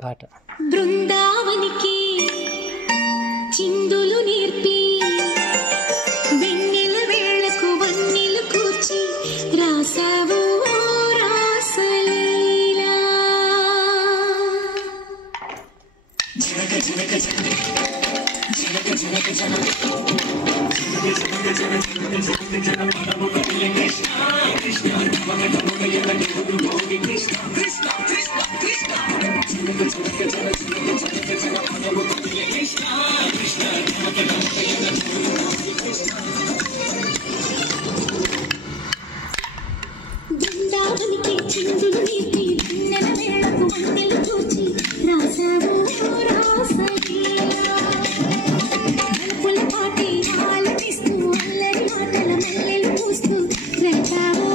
పాట. బృందావనికి చిందులు నేర్పి వెన్నెల వేళకు వన్నెలు కూర్చి రాసావు రాసలీలా. జనక జనక జనక జనక జనక బృందావనికి చిందులు నేర్పి వెన్నెల వేళకు వన్నెలు కూర్చి రాసావు రాసలీలా. పాటి ఆలపిస్తూ అల్లరి మాటల మల్లెలు పూస్తూ రేపావు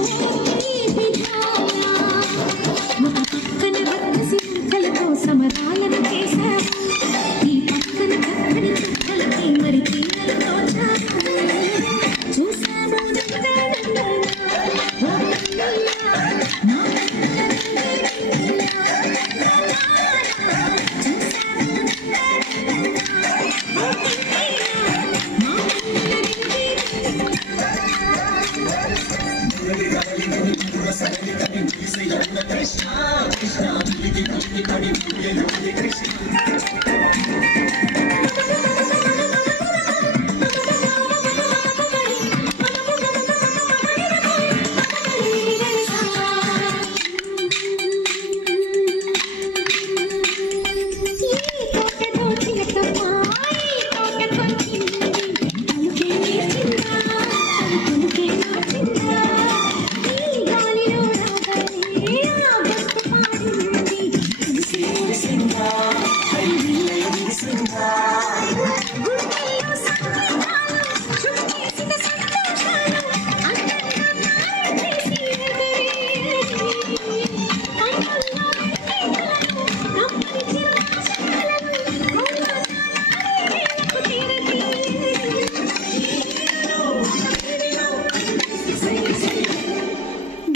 ఒక పక్కన బక్కసి ముక్కలతో సమరాలను చేశావు, ఈ పక్కన చక్కని చుక్కలకి మరి తీరలతో చూసాము.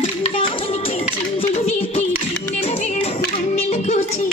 బృందావనికి చిందులు నేర్పి వెన్నెల వేళకు వన్నెలు కూర్చి